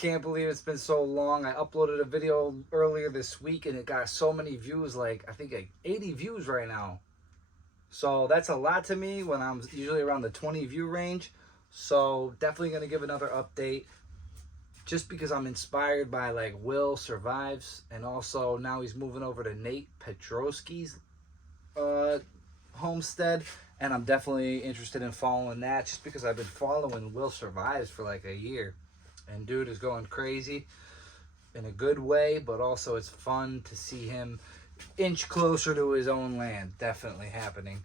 can't believe it's been so long. I uploaded a video earlier this week and it got so many views, like I think like 80 views right now. So that's a lot to me when I'm usually around the 20 view range. So definitely going to give another update just because I'm inspired by like Will Survives, and also now he's moving over to Nate Petrosky's homestead, and I'm definitely interested in following that just because I've been following Will Survives for like a year, and dude is going crazy in a good way, but also it's fun to see him inch closer to his own land. Definitely happening.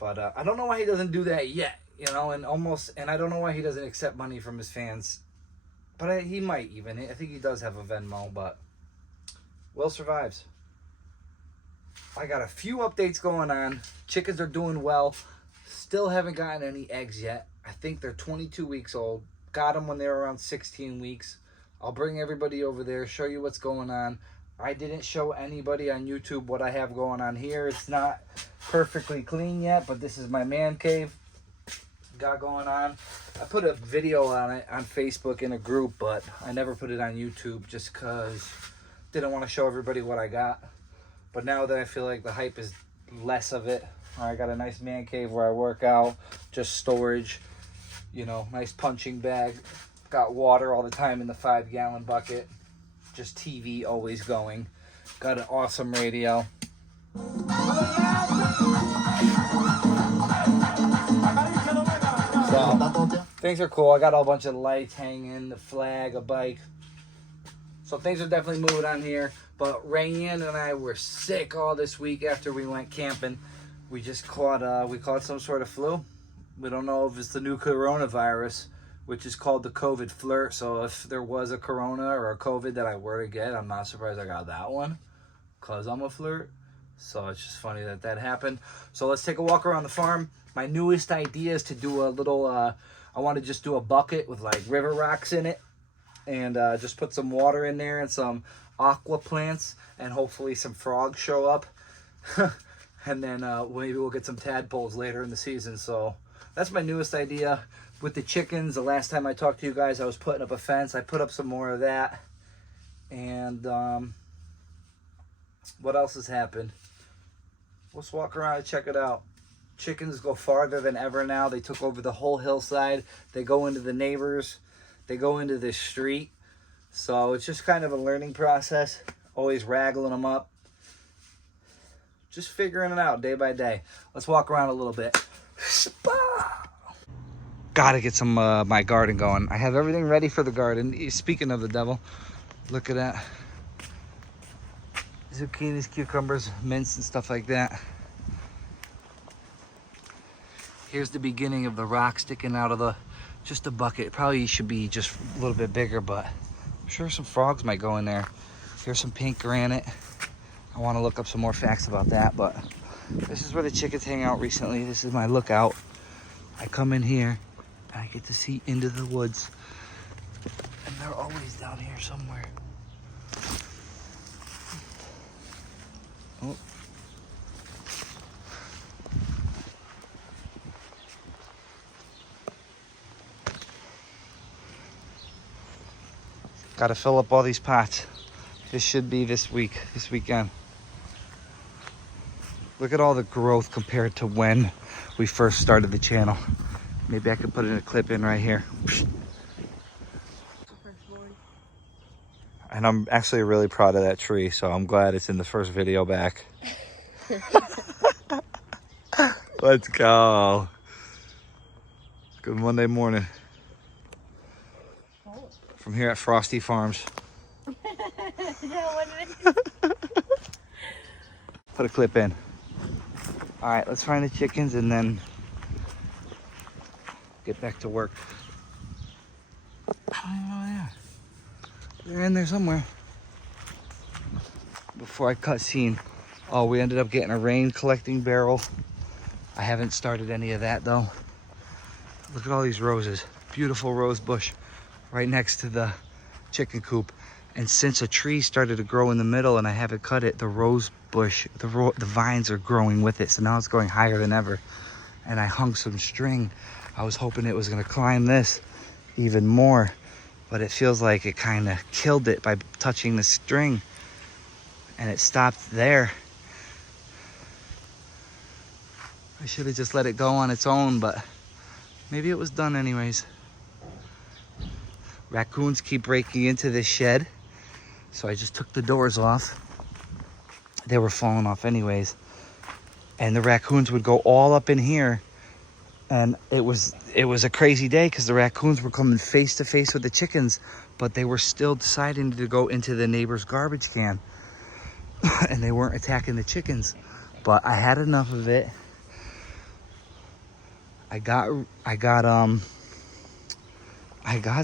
But I don't know why he doesn't do that yet, you know, and I don't know why he doesn't accept money from his fans, but he might even. I think he does have a Venmo, but Will Survives. I got a few updates going on. Chickens are doing well. Still haven't gotten any eggs yet. I think they're 22 weeks old. Got them when they were around 16 weeks. I'll bring everybody over there, show you what's going on. I didn't show anybody on YouTube what I have going on here. It's not perfectly clean yet, but this is my man cave. Got going on. I put a video on it on Facebook in a group, but I never put it on YouTube just because didn't want to show everybody what I got. But now that I feel like the hype is less of it, I got a nice man cave where I work out, just storage, you know, nice punching bag. Got water all the time in the 5-gallon bucket. Just TV always going. Got an awesome radio. So, things are cool. I got a whole bunch of lights hanging, the flag, a bike. So things are definitely moving on here. But Rayanne and I were sick all this week after we went camping. We just caught some sort of flu. We don't know if it's the new coronavirus, which is called the COVID flirt. So if there was a corona or a COVID that I were to get, I'm not surprised I got that one because I'm a flirt. So it's just funny that that happened. So let's take a walk around the farm. My newest idea is to do a little, I want to just do a bucket with like river rocks in it and just put some water in there and some aqua plants, and hopefully some frogs show up. And then maybe we'll get some tadpoles later in the season. So that's my newest idea. With the chickens, the last time I talked to you guys, I was putting up a fence. I put up some more of that. And what else has happened? Let's walk around and check it out. Chickens go farther than ever now. They took over the whole hillside. They go into the neighbors. They go into the street. So it's just kind of a learning process. Always raggling them up. Just figuring it out day by day. Let's walk around a little bit. Gotta get some my garden going. I have everything ready for the garden. Speaking of the devil, look at that. Zucchinis, cucumbers, mints, and stuff like that. Here's the beginning of the rock sticking out of just a bucket. It probably should be just a little bit bigger, but I'm sure some frogs might go in there. Here's some pink granite. I want to look up some more facts about that, but this is where the chickens hang out recently. This is my lookout. I come in here and I get to see into the woods, and they're always down here somewhere. Oh. Got to fill up all these pots. This should be this weekend. Look at all the growth compared to when we first started the channel. Maybe I could put in a clip in right here. And I'm actually really proud of that tree, so I'm glad it's in the first video back. Let's go. Good Monday morning. From here at Frosty Farms. Put a clip in. All right, let's find the chickens and then get back to work. I don't know, yeah. They're in there somewhere. Before I cut scene. Oh, we ended up getting a rain collecting barrel. I haven't started any of that though. Look at all these roses. Beautiful rose bush right next to the chicken coop. And since a tree started to grow in the middle and I haven't cut it, the rose bush, the vines are growing with it. So now it's going higher than ever. And I hung some string. I was hoping it was gonna climb this even more. but it feels like it kind of killed it by touching the string, and it stopped there. I should have just let it go on its own, but maybe it was done anyways. Raccoons keep breaking into this shed, so I just took the doors off. They were falling off anyways, and the raccoons would go all up in here, and it was a crazy day because the raccoons were coming face to face with the chickens, but they were still deciding to go into the neighbor's garbage can. And they weren't attacking the chickens, but I had enough of it. I got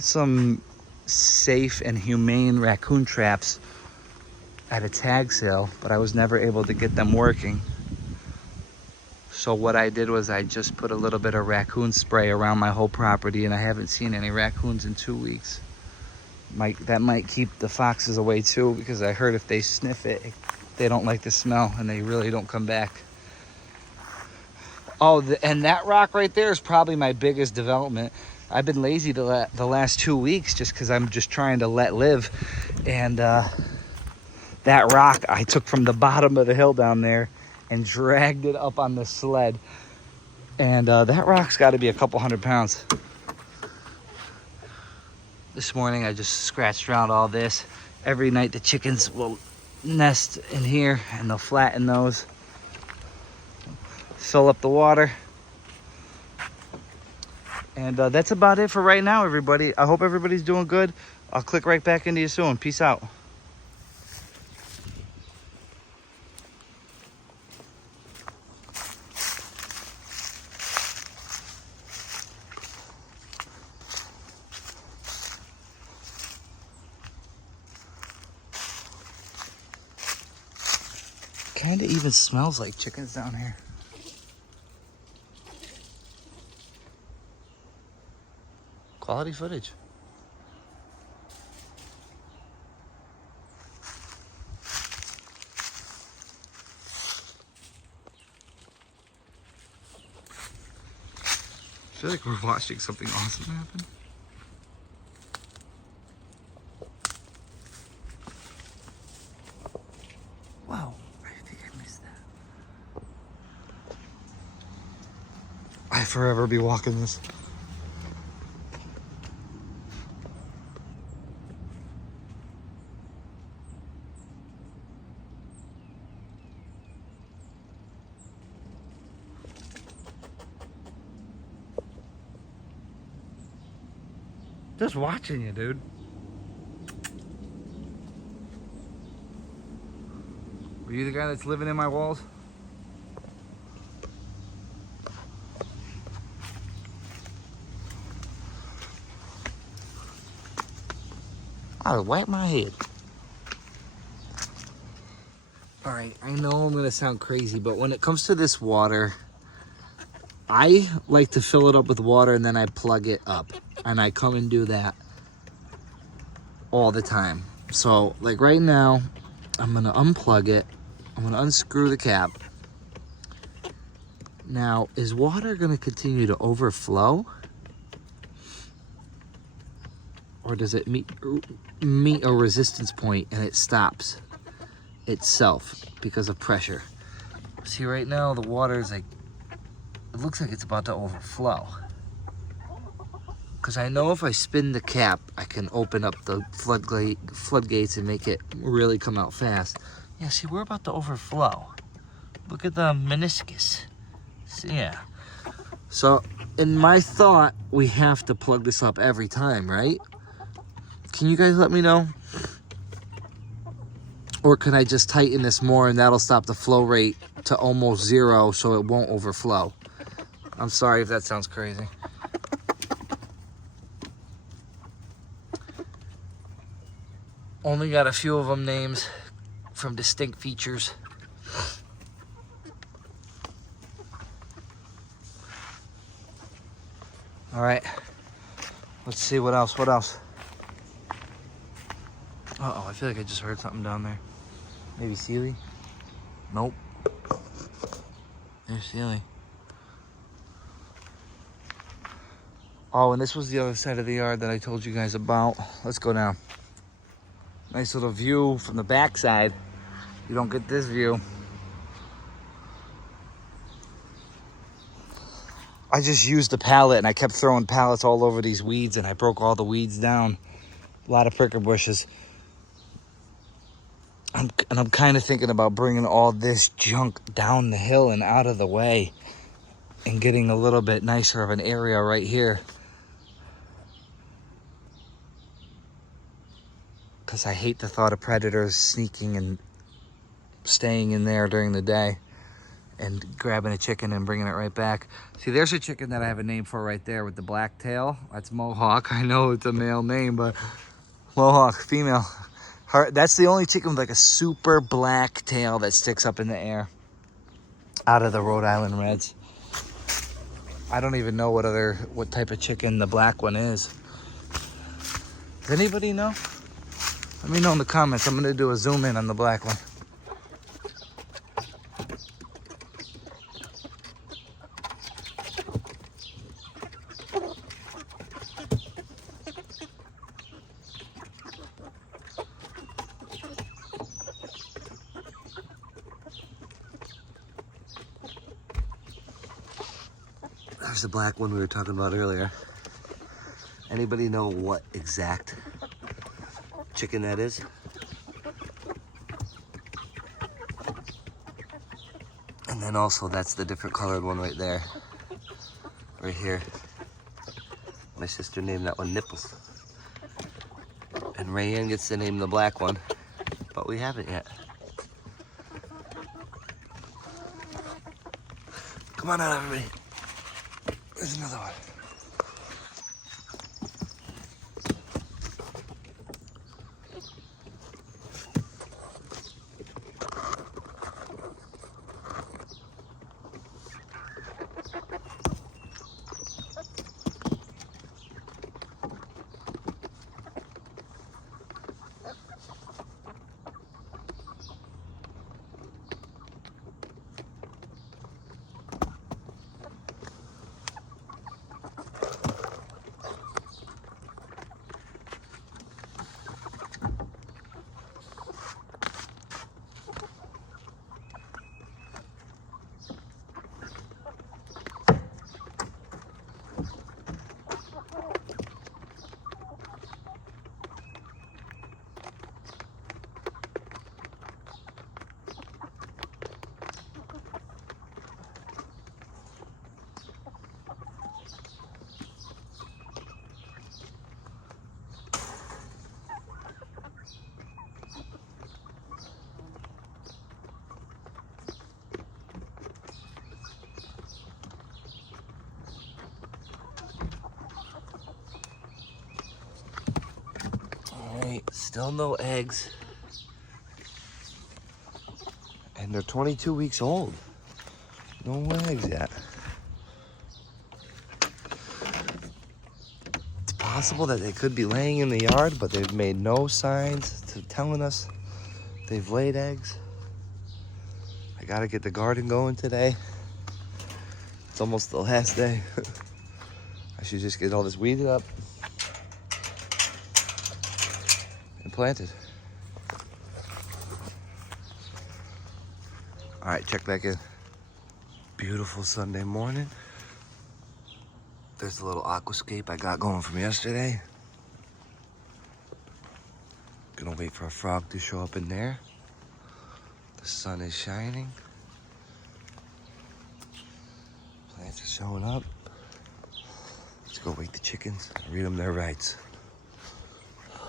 some safe and humane raccoon traps at a tag sale, but I was never able to get them working. So what I did was I just put a little bit of raccoon spray around my whole property, and I haven't seen any raccoons in 2 weeks. That might keep the foxes away too, because I heard if they sniff it, they don't like the smell and they really don't come back. Oh, and that rock right there is probably my biggest development. I've been lazy the last 2 weeks just because I'm just trying to let live. And that rock I took from the bottom of the hill down there and dragged it up on the sled. And that rock's got to be a couple 100 pounds. This morning I just scratched around all this. Every night the chickens will nest in here and they'll flatten those. Fill up the water. And that's about it for right now, everybody. I hope everybody's doing good. I'll click right back into you soon. Peace out. Kinda even smells like chickens down here. Quality footage. I feel like we're watching something awesome happen. Wow, I think I missed that. I forever be walking this. Just watching you, dude. Were you the guy that's living in my walls? I'll wipe my head. All right, I know I'm gonna sound crazy, but when it comes to this water, I like to fill it up with water and then I plug it up. And I come and do that all the time. So, like right now, I'm gonna unplug it. I'm gonna unscrew the cap. Now, is water gonna continue to overflow? Or does it meet a resistance point and it stops itself because of pressure? See, right now the water is like, it looks like it's about to overflow. Because I know if I spin the cap, I can open up the floodgates and make it really come out fast. Yeah, see, we're about to overflow. Look at the meniscus. See, yeah. So, in my thought, we have to plug this up every time, right? Can you guys let me know? Or can I just tighten this more and that'll stop the flow rate to almost zero so it won't overflow? I'm sorry if that sounds crazy. Only got a few of them names from distinct features. All right, let's see what else. Uh-oh, I feel like I just heard something down there. Maybe Sealy? Nope. There's Sealy. Oh, and this was the other side of the yard that I told you guys about. Let's go down. Nice little view from the back side. You don't get this view. I just used the pallet and I kept throwing pallets all over these weeds and I broke all the weeds down. A lot of pricker bushes. I'm kind of thinking about bringing all this junk down the hill and out of the way and getting a little bit nicer of an area right here. Because I hate the thought of predators sneaking and staying in there during the day and grabbing a chicken and bringing it right back. See, there's a chicken that I have a name for right there with the black tail. That's Mohawk. I know it's a male name, but Mohawk, female. That's the only chicken with like a super black tail that sticks up in the air out of the Rhode Island Reds. I don't even know what type of chicken the black one is. Does anybody know? Let me know in the comments. I'm gonna do a zoom in on the black one. There's the black one we were talking about earlier. Anybody know what exact chicken that is? And then also that's the different colored one right there. Right here. My sister named that one Nipples. And Rayanne gets to name the black one, but we haven't yet. Come on out, everybody. There's another one. Still no eggs. And they're 22 weeks old. No eggs yet. It's possible that they could be laying in the yard, but they've made no signs to telling us they've laid eggs. I gotta get the garden going today. It's almost the last day. I should just get all this weeded up and planted. All right, check back in. Beautiful Sunday morning. There's a little aquascape I got going from yesterday. Gonna wait for a frog to show up in there. The sun is shining. Plants are showing up. Let's go wake the chickens and read them their rights.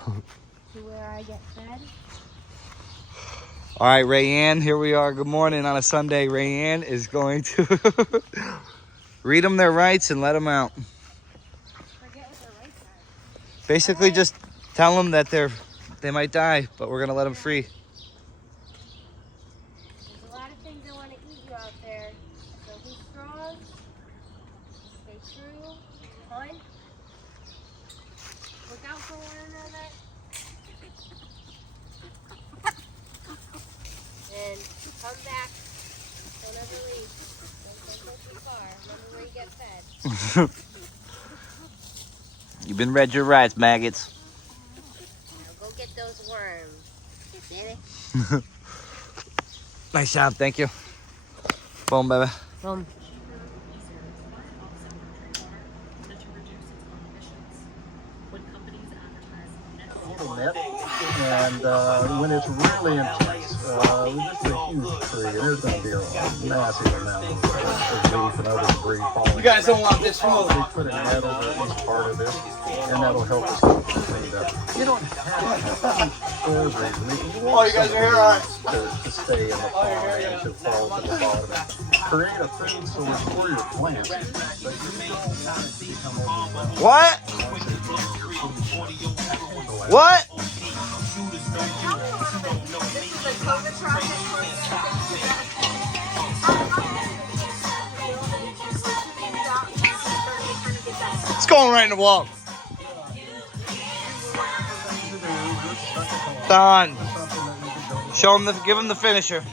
To where I get fed. All right, Rayanne, here we are. Good morning on a Sunday. Rayanne is going to read them their rights and let them out. Forget what their rights are. Basically, just tell them that they might die, but we're gonna let them free. There's a lot of things that want to eat you out there. So be strong, stay true, hunt, look out for one another, and come back. Don't ever leave. Don't go too far. Remember where you get fed. been read your rights, maggots. Now go get those worms. Get it? Nice job, thank you. Boom, baby. Boom. Net, and when it's really intense, this is a huge tree, and there's going to be a massive amount of leaf and other debris falling. You guys don't want this from We put a net over at least part of this, and that'll help us keep it cleaned up. You don't have to Oh, you guys are here, all right. to stay in the pond and to fall to the bottom. Create a food source for your plants, but you don't want it to become overwhelmed. What? What? It's going right in the wall. Done. Show him give him the finisher.